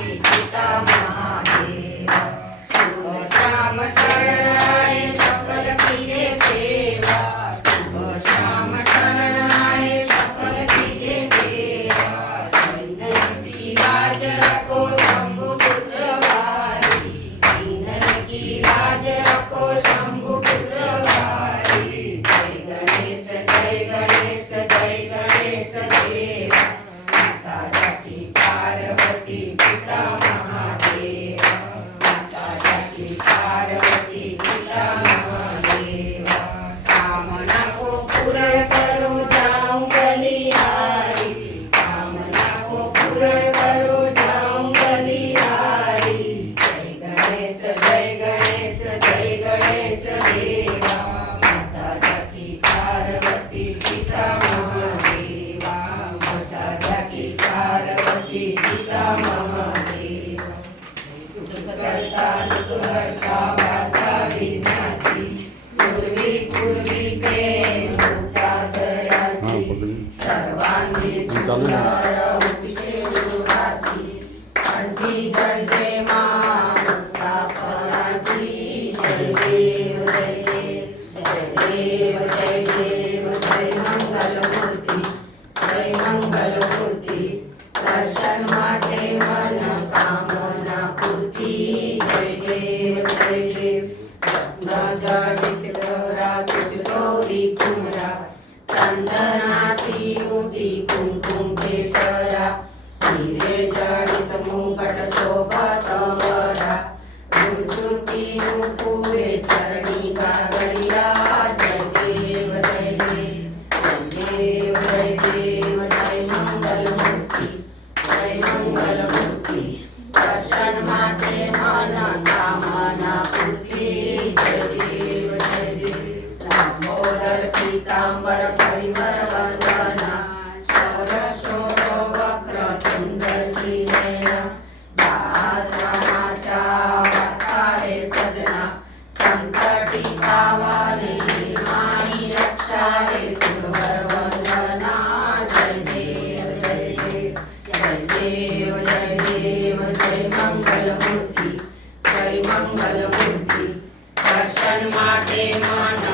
पिता महादेव। शुभ श्याम शरण आए सकल कीजे सेवा, शुभ श्याम शरण आए सकल कीजे सेवा। इंद्र की लाज रखो शंभु शुक्रवारी, इंद्र की लाज रखो शंभु शुक्रवारी। जय गणेश जय गणेश जय गणेश देवा। माता जाकी पार्वती पिता महादेव, माता जाकी पार्वती पिता महादेव। कामना को पूर्ण करो जाऊं बलिहारी, कामना को पूर्ण करो जाऊं बलिहारी। जय गणेश जय गणेश जय गणेश देवा। माता जाकी पार्वती पिता महादेवा, माता जाकी पार्वती पिता महादेवा। सुखकर्ता दुःखहर्ता वार्ता विघ्नाची, पूर्वी पूर्वी प्रेम रूपा जयाची। सर्वांगी सुंदर उपशे दुराची, कंठी जडे माता फळाची। जय देव जय देव जय देव जय देव जय मंगलमूर्ती, जय मंगलमूर्ती। दर्शन माटे मन कामना पूर्ती। जय देव जय देव। रत्न जडित गौरा तुझ गौरी कुमरा, चंदनाची उठी कुंकुम केसरा। हिरे जडित मुंगट शोभत वरा, झुळझुळती नुपुरे चरणी गागरिया। जय देव जय देव जय देव जय देव जय मंगलमूर्ती, जय मंगलमूर्ती। दर्शन माटे मन कामना पूर्ती। जय देव जय देव। लंबोदर पीतांबर परिवर वंदना, शौर शोर वक्र तुंडची नयना। दासवानाच्या वाटारे सजना, संकटी पावाले माई रक्षा रे सुरवर वंदना। जय देव जय देव जय देव जय देव जय मंगलमूर्ती, जय मंगलमूर्ती। दर्शन माटे मन